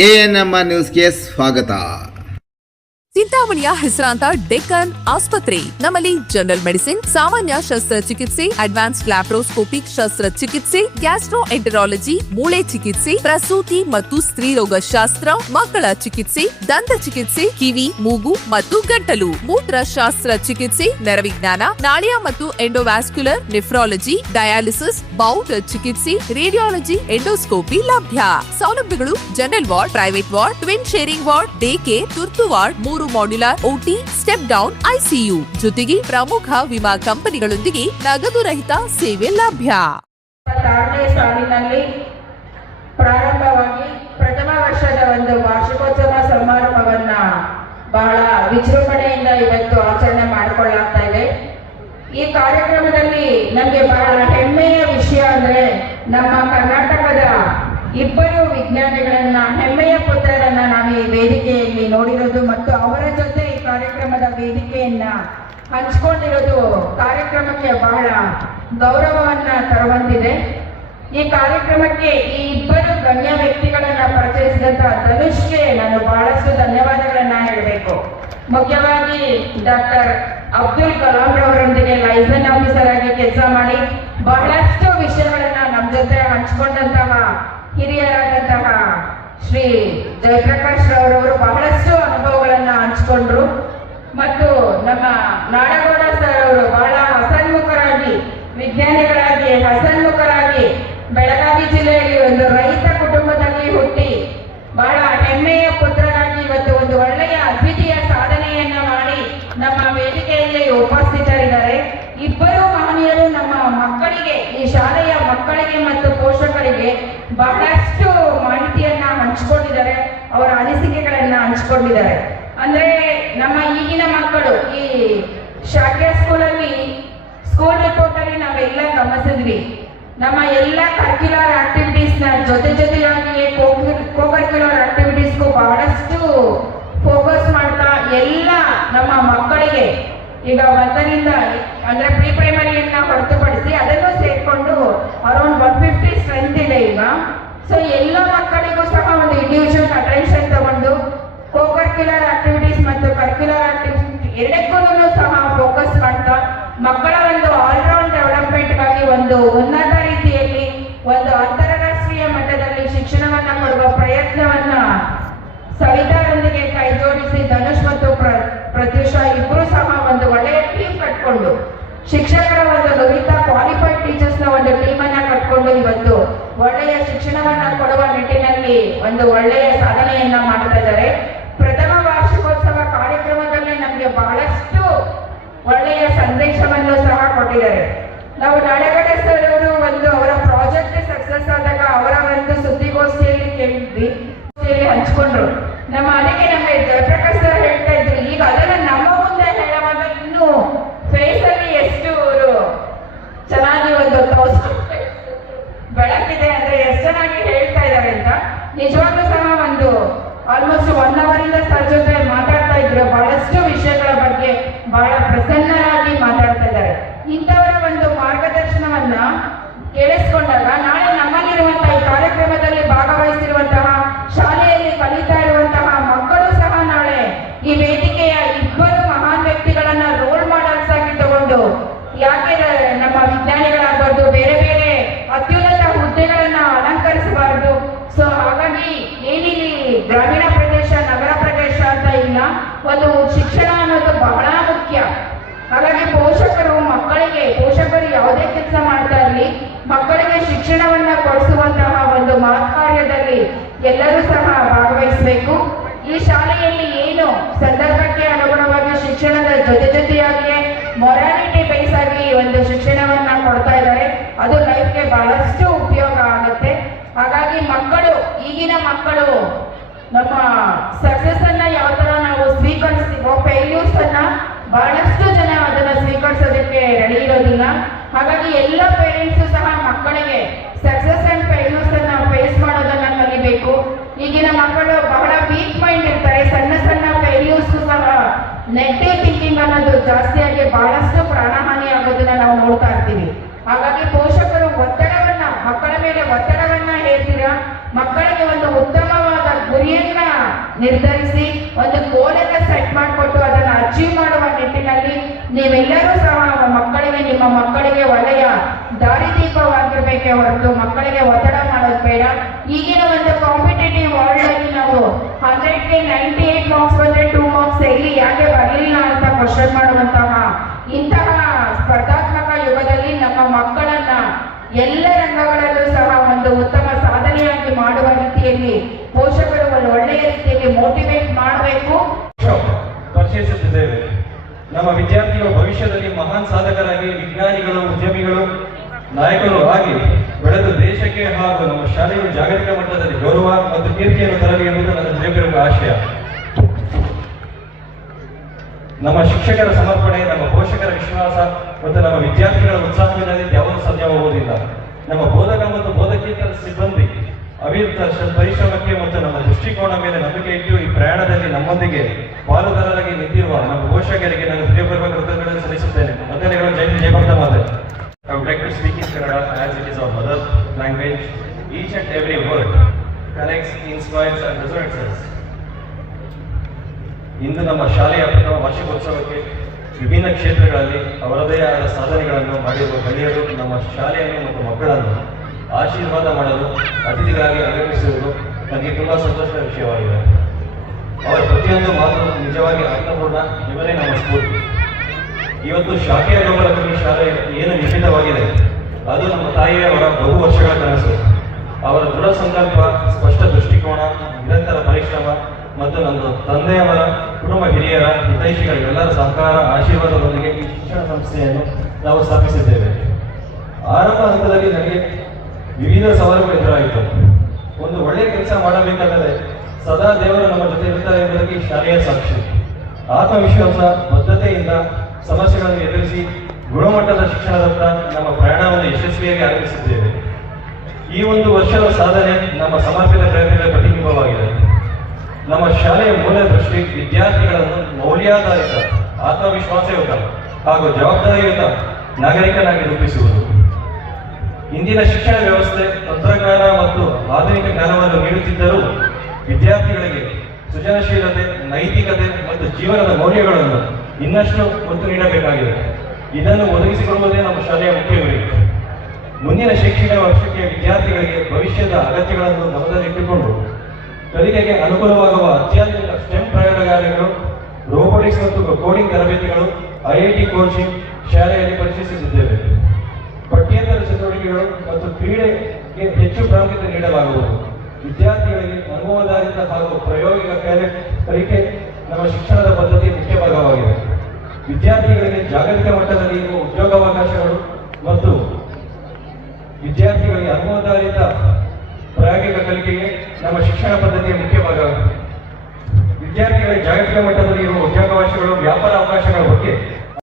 ANMR ನ್ಯೂಸ್ಗೆ ಸ್ವಾಗತ. ಚಿಂತಾಮಣಿಯ ಹೆಸರಾಂತ ಡೆಕ್ಕನ್ ಆಸ್ಪತ್ರೆ. ನಮ್ಮಲ್ಲಿ ಜನರಲ್ ಮೆಡಿಸಿನ್, ಸಾಮಾನ್ಯ ಶಸ್ತ್ರಚಿಕಿತ್ಸೆ, ಅಡ್ವಾನ್ಸ್ ಲ್ಯಾಪ್ರೋಸ್ಕೋಪಿಕ್ ಶಸ್ತ್ರಚಿಕಿತ್ಸೆ, ಗ್ಯಾಸ್ಟ್ರೋಎಂಟರಾಲಜಿ, ಮೂಳೆ ಚಿಕಿತ್ಸೆ, ಪ್ರಸೂತಿ ಮತ್ತು ಸ್ತ್ರೀರೋಗ ಶಾಸ್ತ್ರ, ಮಕ್ಕಳ ಚಿಕಿತ್ಸೆ, ದಂತ ಚಿಕಿತ್ಸೆ, ಕಿವಿ, ಮೂಗು ಮತ್ತು ಗಂಟಲು, ಮೂತ್ರಶಾಸ್ತ್ರ ಚಿಕಿತ್ಸೆ, ನರವಿಜ್ಞಾನ, ನಾಳಿಯ ಮತ್ತು ಎಂಡೋವ್ಯಾಸ್ಕ್ಯುಲರ್, ನೆಫ್ರಾಲಜಿ, ಡಯಾಲಿಸಿಸ್, ಬೌಲ್ ಚಿಕಿತ್ಸೆ, ರೇಡಿಯಾಲಜಿ, ಎಂಡೋಸ್ಕೋಪಿ ಲಭ್ಯ. ಸೌಲಭ್ಯಗಳು: general ward, private ward, twin sharing ward, day care, ತುರ್ತು ward, 3 modular OT, step down ICU, ಜೊತೆಗೆ ಪ್ರಮುಖ ವಿಮಾ ಕಂಪನಿಗಳೊಂದಿಗೆ ನಗದು ರಹಿತ ಸೇವೆ ಲಭ್ಯ. 26ನೇ ಸಾಲಿನಲ್ಲಿ ಪ್ರಾರಂಭವಾಗಿ ಪ್ರಥಮ ವರ್ಷದ ಒಂದು ವಾರ್ಷಿಕೋತ್ಸವ ಸಮಾರಂಭವನ್ನ ಬಹಳ ವಿಜೃಂಭಣೆಯಿಂದ ಇವತ್ತು ಆಚರಣೆ ಮಾಡಿಕೊಳ್ಳಾಗ್ತಾ ಇದೆ. ಈ ಕಾರ್ಯಕ್ರಮದಲ್ಲಿ ನಮಗೆ ಬಹಳ ಹೆಮ್ಮೆಯ ವಿಷಯ ಅಂದ್ರೆ ನಮ್ಮ ಕರ್ನಾಟಕದ ಇಬ್ಬರು ವಿಜ್ಞಾನಿಗಳನ್ನ, ಹೆಮ್ಮೆಯ ಪುತ್ರರನ್ನ ನಾವು ಈ ವೇದಿಕೆಯಲ್ಲಿ ನೋಡಿರೋದು ಮತ್ತು ಅವರ ಜೊತೆ ಈ ಕಾರ್ಯಕ್ರಮದ ವೇದಿಕೆಯನ್ನ ಹಂಚಿಕೊಂಡಿರೋದು ಕಾರ್ಯಕ್ರಮಕ್ಕೆ ಬಹಳ ಗೌರವವನ್ನ ತರುವಂತಿದೆ. ಈ ಕಾರ್ಯಕ್ರಮಕ್ಕೆ ಈ ಇಬ್ಬರು ಗಣ್ಯ ವ್ಯಕ್ತಿಗಳನ್ನ ಪರಿಚಯಿಸಿದಂತ ಧನುಷ್ಗೆ ನಾನು ಬಹಳಷ್ಟು ಧನ್ಯವಾದಗಳನ್ನ ಹೇಳಬೇಕು. ಮುಖ್ಯವಾಗಿ ಡಾಕ್ಟರ್ ಅಬ್ದುಲ್ ಕಲಾಂ ರವರೊಂದಿಗೆ ಲೈಸನ್ ಆಫೀಸರ್ ಆಗಿ ಕೆಲಸ ಮಾಡಿ ಬಹಳಷ್ಟು ವಿಷಯಗಳನ್ನ ನಮ್ಮ ಜೊತೆ ಹಂಚಿಕೊಂಡಂತಹ ಹಿರಿಯರಾದಂತಹ ಶ್ರೀ ಜಯಪ್ರಕಾಶ್ ರವರವರು ಬಹಳಷ್ಟು ಅನುಭವಗಳನ್ನ ಹಂಚಿಕೊಂಡ್ರು. ಮತ್ತು ನಮ್ಮ ನಾಡಗೌಡ ಸರ್ ಅವರು ಬಹಳ ಹಸನ್ಮುಖರಾಗಿ, ವಿಜ್ಞಾನಿಗಳಾಗಿ ಹಸನ್ಮುಖರಾಗಿ ಬೆಳಗಾವಿ ಜಿಲ್ಲೆಯಲ್ಲಿ ಒಂದು ರೈತ ಕುಟುಂಬದಲ್ಲಿ ಹುಟ್ಟಿ ಬಹಳ ಹೆಮ್ಮೆಯ ಪುತ್ರರಾಗಿ ಇವತ್ತು ಒಂದು ಒಳ್ಳೆಯ ಅದ್ವಿತೀಯ ಸಾಧನೆಯನ್ನ ಮಾಡಿ ನಮ್ಮ ವೇದಿಕೆಯಲ್ಲಿ ಉಪಸ್ಥಿತರಿದ್ದಾರೆ. ಇಬ್ಬರು ಮಹನೀಯರು ನಮ್ಮ ಮಕ್ಕಳಿಗೆ, ಈ ಶಾಲೆಯ ಮಕ್ಕಳಿಗೆ ಮತ್ತು ಪೋಷಕರಿಗೆ ಬಹಳಷ್ಟು ಮಾಹಿತಿಯನ್ನ ಹಂಚಿಕೊಂಡಿದ್ದಾರೆ, ಅವರ ಅನಿಸಿಕೆಗಳನ್ನ ಹಂಚಿಕೊಂಡಿದ್ದಾರೆ. ಅಂದ್ರೆ ನಮ್ಮ ಈಗಿನ ಮಕ್ಕಳು ಈ ಶಾಖೆ ಸ್ಕೂಲಲ್ಲಿ ಸ್ಕೂಲ್ ರಿಪೋರ್ಟ್ ಅಲ್ಲಿ ನಾವೆಲ್ಲ ಗಮನಿಸಿದ್ವಿ, ನಮ್ಮ ಎಲ್ಲ ಕರ್ಕ್ಯುಲರ್ ಆಕ್ಟಿವಿಟೀಸ್ ನ ಜೊತೆಯಾಗಿ ಕೋ-ಕರ್ಕ್ಯುಲರ್ ಆಕ್ಟಿವಿಟೀಸ್ಗೂ ಬಹಳಷ್ಟು ಫೋಕಸ್ ಮಾಡ್ತಾ ಎಲ್ಲ ನಮ್ಮ ಮಕ್ಕಳಿಗೆ ಈಗ 1ರಿಂದ ಅಂದ್ರೆ ಪ್ರೀ ಪ್ರೈಮರಿಯನ್ನ ಹೊರತುಪಡಿಸಿ ಅದನ್ನು ಸೇರ್ಕೊಂಡು ಅರೌಂಡ್ 150 ಸ್ಟ್ರೆಂತ್ ಇದೆ ಈಗ. ಸೊ ಎಲ್ಲ ಮಕ್ಕಳಿಗೂ ಸಹ ಒಂದು ಇಂಡಿವಿಜುವಲ್ ಅಟೆನ್ಷನ್ ತಗೊಂಡು ಕೋ-ಕರ್ಕ್ಯುಲರ್ ಆಕ್ಟಿವಿಟೀಸ್ ಮತ್ತು ಕರ್ಕ್ಯುಲರ್ ಆಕ್ಟಿವಿಟೀಸ್ ಎರಡಕ್ಕೂ ಸಹ ಫೋಕಸ್ ಮಾಡ್ತಾ ಮಕ್ಕಳ ಒಂದು ಆಲ್ರೌಂಡ್ ಡೆವಲಪ್ಮೆಂಟ್ಗಾಗಿ ಒಂದು ಉನ್ನತ ರೀತಿಯಲ್ಲಿ ಒಂದು ಅಂತಾರಾಷ್ಟ್ರೀಯ ಮಟ್ಟದಲ್ಲಿ ಶಿಕ್ಷಣವನ್ನ ಕೊಡುವ ಪ್ರಯತ್ನವನ್ನ ಸವಿತಾರೊಂದಿಗೆ ಕೈ ಜೋಡಿಸಿ ಧನುಷ್ ಮತ್ತು ಪ್ರತ್ಯೂಷ ಇಬ್ಬರು ಸಹ ಒಂದು ಒಳ್ಳೆಯ ಟೀಮ್ ಕಟ್ಕೊಂಡು, ಶಿಕ್ಷಕರ ಒಂದು ನುರಿತ ಕ್ವಾಲಿಫೈಡ್ ಟೀಚರ್ಸ್ ನ ಒಂದು ಟೀಮ್ ಅನ್ನ ಕಟ್ಕೊಂಡು ಇವತ್ತು ಒಳ್ಳೆಯ ಶಿಕ್ಷಣವನ್ನ ಕೊಡುವ ನಿಟ್ಟಿನಲ್ಲಿ ಒಂದು ಒಳ್ಳೆಯ ಸಾಧನೆಯನ್ನ ಮಾಡ್ತಾ ಇದ್ದಾರೆ. ಪ್ರಥಮ ವಾರ್ಷಿಕೋತ್ಸವ ಕಾರ್ಯಕ್ರಮದಲ್ಲಿ ನಮಗೆ ಬಹಳಷ್ಟು ಒಳ್ಳೆಯ ಸಂದೇಶವನ್ನು ಸಹ ಕೊಟ್ಟಿದ್ದಾರೆ. ನಾವು ನಾಡಗೌಡ ಸರ್ ಅವರು ಒಂದು ಅವರ ಪ್ರಾಜೆಕ್ಟ್ ಸಕ್ಸಸ್ ಆದಾಗ ಅವರ ಒಂದು ಸುದ್ದಿಗೋಷ್ಠಿಯಲ್ಲಿ ಕೇಳಿದ್ವಿ, ಹಂಚ್ಕೊಂಡ್ರು. ಅದಕ್ಕೆ ನಮಗೆ ಜಯಪ್ರಕಾಶ್ ಸರ್ ಹೇಳ್ತಾ ಇದ್ರು, ಈಗ ಅದನ್ನ ನಮ್ಮ ಮುಂದೆ ಹೇಳುವಾಗ ಇನ್ನು ಫೇಸ್ ಅಲ್ಲಿ ಎಷ್ಟು ಅವರು ಚೆನ್ನಾಗಿ ಒಂದು ಬೆಳಕಿದೆ ಅಂದ್ರೆ ಎಷ್ಟು ಚೆನ್ನಾಗಿ ಹೇಳ್ತಾ ಇದ್ದಾರೆ ಅಂತ. ನಿಜವಾಗ್ಲೂ ಸಹ ಒಂದು ಆಲ್ಮೋಸ್ಟ್ 1 ಅವರಿಂದ ಸರ್ ಜೊತೆ ಮಾತಾಡ್ತಾ ಇದ್ರು, ಬಹಳಷ್ಟು ವಿಷಯಗಳ ಬಗ್ಗೆ ಬಹಳ ಪ್ರಸನ್ನರಾಗಿ ಮಾತಾಡ್ತಾ ಇದ್ದಾರೆ. ಇಂಥವರ ಒಂದು ಮಾರ್ಗದರ್ಶನವನ್ನ ಕೇಳಿಸ್ಕೊಂಡಾಗ ನಾಳೆ ನಮ್ಮಲ್ಲಿರುವಂತಹ ಈ ಕಾರ್ಯಕ್ರಮದಲ್ಲಿ ಭಾಗವಹಿಸಿರುವಂತಹ ಶಾಲೆಯಲ್ಲಿ ಕಲಿತಾ ಇರುವಂತಹ ಮಕ್ಕಳು ಸಹ ನಾಳೆ ಈ ವೇದಿಕೆಯ ಇಬ್ಬರು ಮಹಾನ್ ವ್ಯಕ್ತಿಗಳನ್ನ ರೋಲ್ ಮಾಡೆಲ್ಸ್ ಆಗಿ ತಗೊಂಡು, ಯಾಕೆ ನಮ್ಮ ವಿಜ್ಞಾನಿಗಳಾಗಬಾರ್ದು, ಬೇರೆ ಬೇರೆ ಅತ್ಯುನ್ನತ ಹುದ್ದೆಗಳನ್ನ ಅಲಂಕರಿಸಬಾರ್ದು. ಸೊ ಹಾಗಾಗಿ ಏನಿಲ್ಲಿ ಗ್ರಾಮೀಣ ಪ್ರದೇಶ ನಗರ ಪ್ರದೇಶ ಅಂತ ಇಲ್ಲ, ಒಂದು ಶಿಕ್ಷಣ ಅನ್ನೋದು ಬಹಳ ಮುಖ್ಯ. ಹಾಗಾಗಿ ಪೋಷಕರು ಯಾವುದೇ ಕೆಲಸ ಮಾಡ್ತಾ ಇರಲಿ, ಮಕ್ಕಳಿಗೆ ಶಿಕ್ಷಣವನ್ನ ಕೊಡಿಸುವಂತಹ ಒಂದು ಕಾರ್ಯದಲ್ಲಿ ಎಲ್ಲರೂ ಸಹ ಭಾಗವಹಿಸಬೇಕು. ಈ ಶಾಲೆಯಲ್ಲಿ ಏನು ಸಂದರ್ಭಕ್ಕೆ ಅನುಗುಣವಾಗಿ ಶಿಕ್ಷಣದ ಜೊತೆಯಾಗಿಯೇ ಮೊರಾಲಿಟಿ ಬೇಸ್ ಆಗಿ ಒಂದು ಶಿಕ್ಷಣವನ್ನ ಕೊಡ್ತಾ ಇದ್ದಾರೆ, ಅದು ಲೈಫ್ಗೆ ಬಹಳಷ್ಟು ಉಪಯೋಗ ಆಗುತ್ತೆ. ಹಾಗಾಗಿ ಈಗಿನ ಮಕ್ಕಳು ನಮ್ಮ ಸಕ್ಸಸ್ ಅನ್ನ ಯಾವ ತರ ನಾವು ಸ್ವೀಕರಿಸ್ತೀವೋ, ಫೇಲ್ಯೂರ್ಸ್ ಅನ್ನ ಬಹಳಷ್ಟು ಜನ ಅದನ್ನ ಸ್ವೀಕರಿಸೋದಕ್ಕೆ ರೆಡಿ ಇರೋದಿಲ್ಲ. ಹಾಗಾಗಿ ಎಲ್ಲ ಪೇರೆಂಟ್ಸ್ ಸಹ ಮಕ್ಕಳಿಗೆ ಸಕ್ಸಸ್ ಅಂಡ್ ಫೇಲ್ಯೂರ್ಸ್ ಅನ್ನ ಫೇಸ್ ಮಾಡೋದನ್ನ ಕಲಿಬೇಕು. ಈಗಿನ ಮಕ್ಕಳು ಬಹಳ ವೀಕ್ ಮೈಂಡ್ ಇರ್ತಾರೆ, ಸಣ್ಣ ಫೇಲ್ಯೂರ್ಸ್ ಸಹ ನೆಗೆಟಿವ್ ಥಿಂಕಿಂಗ್ ಅನ್ನೋದು ಜಾಸ್ತಿಯಾಗಿ ಬಹಳಷ್ಟು ಪ್ರಾಣಹಾನಿ ಆಗೋದನ್ನ ನಾವು ನೋಡ್ತಾ ಇರ್ತೀವಿ. ಹಾಗಾಗಿ ಪೋಷಕರು ಮಕ್ಕಳ ಮೇಲೆ ಒತ್ತಡವನ್ನ ಹೇರ್ತೀರಾ, ಮಕ್ಕಳಿಗೆ ಒಂದು ಉತ್ತಮವಾದ ಗುರಿಯನ್ನ ನಿರ್ಧರಿಸಿ ಒಂದು ಗೋಲನ್ನ ಸೆಟ್ ಮಾಡಿಕೊಟ್ಟು ಅದನ್ನ ಅಚೀವ್ ಮಾಡುವ ನಿಟ್ಟಿನಲ್ಲಿ ನೀವೆಲ್ಲರೂ ಸಹ ನಿಮ್ಮ ಮಕ್ಕಳಿಗೆ ಒಳ್ಳೆಯ ದಾರಿದೀಪವಾಗಿರ್ಬೇಕೇ ಹೊರತು ಮಕ್ಕಳಿಗೆ ಒತ್ತಡ ಮಾಡೋದು ಬೇಡ. ಈಗಿನ ಒಂದು ಕಾಂಪಿಟೇಟಿವ್ ವರ್ಲ್ಡ್ ಅಲ್ಲಿ ನಾವು 100ಗೆ 98 ಮಾರ್ಕ್ಸ್ ಬಂದ್ರೆ 2 ಮಾರ್ಕ್ಸ್ ಎಲ್ಲಿ ಯಾಕೆ ಬರಲಿಲ್ಲ ಅಂತ ಕ್ವಶನ್ ಮಾಡುವಂತಹ ಇಂತಹ ಸ್ಪರ್ಧಾತ್ಮಕ ಯುಗದಲ್ಲಿ ನಮ್ಮ ಮಕ್ಕಳನ್ನ ಎಲ್ಲ ರಂಗಗಳಲ್ಲೂ ಸಹ ಒಂದು ಉತ್ತಮ ಸಾಧನೆಯಾಗಿ ಮಾಡುವ ರೀತಿಯಲ್ಲಿ ಪೋಷಕರು ಒಂದು ಒಳ್ಳೆಯ ರೀತಿಯಲ್ಲಿ ಮೋಟಿವೇಟ್ ಮಾಡಬೇಕು. ಪರಿಚಯಿಸುತ್ತಿದ್ದೇವೆ. ನಮ್ಮ ವಿದ್ಯಾರ್ಥಿಗಳು ಭವಿಷ್ಯದಲ್ಲಿ ಮಹಾನ್ ಸಾಧಕರಾಗಿ ವಿಜ್ಞಾನಿಗಳು, ಉದ್ಯಮಿಗಳು, ನಾಯಕರು ಆಗಿ ಬೆಳೆದು ದೇಶಕ್ಕೆ ಹಾಗೂ ನಮ್ಮ ಶಾಲೆಗಳು ಜಾಗತಿಕ ಮಟ್ಟದಲ್ಲಿ ಗೌರವ ಮತ್ತು ಕೀರ್ತಿಯನ್ನು ತರಲಿ ಎಂಬುದು ನನ್ನ ಹೃದಯಪೂರ್ವಕ ಆಶಯ. ನಮ್ಮ ಶಿಕ್ಷಕರ ಸಮರ್ಪಣೆ, ನಮ್ಮ ಪೋಷಕರ ವಿಶ್ವಾಸ ಮತ್ತು ನಮ್ಮ ವಿದ್ಯಾರ್ಥಿಗಳ ಉತ್ಸಾಹವಿಲ್ಲದೆ ಯಾವುದೂ ಸಾಧ್ಯವಾಗುವುದಿಲ್ಲ. ನಮ್ಮ ಬೋಧಕ ಮತ್ತು ಬೋಧಕೇತರ ಸಿಬ್ಬಂದಿ ಅವಿರತ ಪರಿಶ್ರಮಕ್ಕೆ ಮತ್ತು ನಮ್ಮ ದೃಷ್ಟಿಕೋನ ಮೇಲೆ ನಂಬಿಕೆ ಇಟ್ಟು ಈ ಪ್ರಯಾಣದಲ್ಲಿ ನಮ್ಮೊಂದಿಗೆ ಪಾಲುದಾರರಾಗಿ ನಿಂತಿರುವ ನಮ್ಮ ಪೋಷಕರಿಗೆ ನಾನು ಹೃದಯಪೂರ್ವಕ ಕೃತಜ್ಞತೆ ಸಲ್ಲಿಸುತ್ತೇನೆ. ಮೊದಲನೆಗಳು ಜೈ ಭಾರತ ಮಾತೆ. I would like to speak in Kannada as it is our mother language. Each and every word connects, inspires and resonates us. ಇಂದು ನಮ್ಮ ಶಾಲೆಯ ಪ್ರಥಮ ವಾರ್ಷಿಕೋತ್ಸವಕ್ಕೆ ವಿಭಿನ್ನ ಕ್ಷೇತ್ರಗಳಲ್ಲಿ ಅವರದೇ ಆದ ಸಾಧನೆಗಳನ್ನು ಮಾಡಿರುವ ಗಣ್ಯರು ನಮ್ಮ ಶಾಲೆಯನ್ನು ಮತ್ತು ಮಕ್ಕಳನ್ನು ಆಶೀರ್ವಾದ ಮಾಡಲು ಅತಿಥಿಗಳಾಗಿ ಆಗಮಿಸಿರುವುದು ನನಗೆ ತುಂಬಾ ಸಂತೋಷದ ವಿಷಯವಾಗಿದೆ. ಅವರ ಪ್ರತಿಯೊಂದು ಮಾತು ನಿಜವಾಗಿ ಅರ್ಥಪೂರ್ಣ. ಇವರೇ ನಮ್ಮ ಸ್ಫೂರ್ತಿ. ಇವತ್ತು ಶಾಖೆಯ ಗೌರವದಲ್ಲಿ ಶಾಲೆ ಏನು ನಿರ್ಮಿತವಾಗಿದೆ ಅದು ನಮ್ಮ ತಾಯಿಯವರ ಬಹು ವರ್ಷಗಳ ಕನಸು. ಅವರ ದೃಢ ಸಂಕಲ್ಪ, ಸ್ಪಷ್ಟ ದೃಷ್ಟಿಕೋನ, ನಿರಂತರ ಪರಿಶ್ರಮ ಮತ್ತು ನಮ್ಮ ತಂದೆಯವರ ಕುಟುಂಬ ಹಿರಿಯರ ಹಿತೈಷಿಗಳ ಎಲ್ಲರ ಸಹಕಾರ ಆಶೀರ್ವಾದದೊಂದಿಗೆ ಈ ಶಿಕ್ಷಣ ಸಂಸ್ಥೆಯನ್ನು ನಾವು ಸ್ಥಾಪಿಸಿದ್ದೇವೆ. ಆರಂಭ ಹಂತದಲ್ಲಿ ನನಗೆ ವಿವಿಧ ಸವಾಲುಗಳು ಎದುರಾಯಿತು. ಒಂದು ಒಳ್ಳೆಯ ಕೆಲಸ ಮಾಡಬೇಕಾದರೆ ಸದಾ ದೇವರು ನಮ್ಮ ಜೊತೆ ಇರ್ತಾರೆ ಎಂಬುದಕ್ಕೆ ಈ ಶಾಲೆಯ ಸಾಕ್ಷಿ. ಆತ್ಮವಿಶ್ವಾಸ, ಬದ್ಧತೆಯಿಂದ ಸಮಸ್ಯೆಗಳನ್ನು ಎದುರಿಸಿ ಗುಣಮಟ್ಟದ ಶಿಕ್ಷಣದತ್ತ ನಮ್ಮ ಪ್ರಯಾಣವನ್ನು ಯಶಸ್ವಿಯಾಗಿ ಆರಂಭಿಸಿದ್ದೇವೆ. ಈ ಒಂದು ವರ್ಷದ ಸಾಧನೆ ನಮ್ಮ ಸಮರ್ಪಿತ ಪ್ರಯತ್ನಗಳ ಪ್ರತಿಬಿಂಬವಾಗಿದೆ. ನಮ್ಮ ಶಾಲೆಯ ಮೂಲ ದೃಷ್ಟಿ ವಿದ್ಯಾರ್ಥಿಗಳನ್ನು ಮೌಲ್ಯಾಧಾರಿತ, ಆತ್ಮವಿಶ್ವಾಸಯುತ ಹಾಗೂ ಜವಾಬ್ದಾರಿಯುತ ನಾಗರಿಕನಾಗಿ ರೂಪಿಸುವುದು. ಇಂದಿನ ಶಿಕ್ಷಣ ವ್ಯವಸ್ಥೆ ತಂತ್ರಜ್ಞಾನ ಮತ್ತು ಆಧುನಿಕ ಜ್ಞಾನವನ್ನು ನೀಡುತ್ತಿದ್ದರೂ ವಿದ್ಯಾರ್ಥಿಗಳಿಗೆ ಸೃಜನಶೀಲತೆ, ನೈತಿಕತೆ ಮತ್ತು ಜೀವನದ ಮೌಲ್ಯಗಳನ್ನು ಇನ್ನಷ್ಟು ಒತ್ತು ನೀಡಬೇಕಾಗಿದೆ. ಇದನ್ನು ಒದಗಿಸಿಕೊಡುವುದೇ ನಮ್ಮ ಶಾಲೆಯ ಮುಖ್ಯ ಗುರಿ. ಮುಂದಿನ ಶೈಕ್ಷಣಿಕ ವರ್ಷಕ್ಕೆ ವಿದ್ಯಾರ್ಥಿಗಳಿಗೆ ಭವಿಷ್ಯದ ಅಗತ್ಯಗಳನ್ನು ಗಮನದಲ್ಲಿಟ್ಟುಕೊಂಡು ಕಲಿಕೆಗೆ ಅನುಕೂಲವಾಗುವ ಅತ್ಯಾಧುನಿಕ ಸ್ಟೆಮ್ ಪ್ರಯೋಗಾಲಯಗಳು, ರೋಬೋಟಿಕ್ಸ್ ಮತ್ತು ಕೋಡಿಂಗ್ ತರಬೇತಿಗಳು, IIT ಕೋಚಿಂಗ್ ಶಾಲೆಯಲ್ಲಿ ಪರಿಚಯಿಸುತ್ತಿದ್ದೇವೆ. ಪಠ್ಯೇತರ ಚಟುವಟಿಕೆಗಳು ಮತ್ತು ಕ್ರೀಡೆಗೆ ಹೆಚ್ಚು ಪ್ರಾಮುಖ್ಯತೆ ನೀಡಲಾಗುವುದು. ವಿದ್ಯಾರ್ಥಿಗಳಿಗೆ ಅನುಭವಾಧಾರಿತ ಹಾಗೂ ಪ್ರಾಯೋಗಿಕ ಕಲಿಕೆ ನಮ್ಮ ಶಿಕ್ಷಣದ ಪದ್ಧತಿಯ ಮುಖ್ಯ ಭಾಗವಾಗಿದೆ. ವಿದ್ಯಾರ್ಥಿಗಳಿಗೆ ಜಾಗತಿಕ ಮಟ್ಟದಲ್ಲಿ ಇರುವ ಉದ್ಯೋಗಾವಕಾಶಗಳು ಮತ್ತು ವಿದ್ಯಾರ್ಥಿಗಳಿಗೆ ಅನುಭವಾಧಾರಿತ ಪ್ರಾಯೋಗಿಕ ಕಲಿಕೆಗೆ ನಮ್ಮ ಶಿಕ್ಷಣ ಪದ್ಧತಿಯ ಮುಖ್ಯ ಭಾಗವಾಗಿದೆ. ವಿದ್ಯಾರ್ಥಿಗಳಿಗೆ ಜಾಗತಿಕ ಮಟ್ಟದಲ್ಲಿ ಇರುವ ಉದ್ಯೋಗಾವಕಾಶಗಳು, ವ್ಯಾಪಾರ ಅವಕಾಶಗಳ ಬಗ್ಗೆ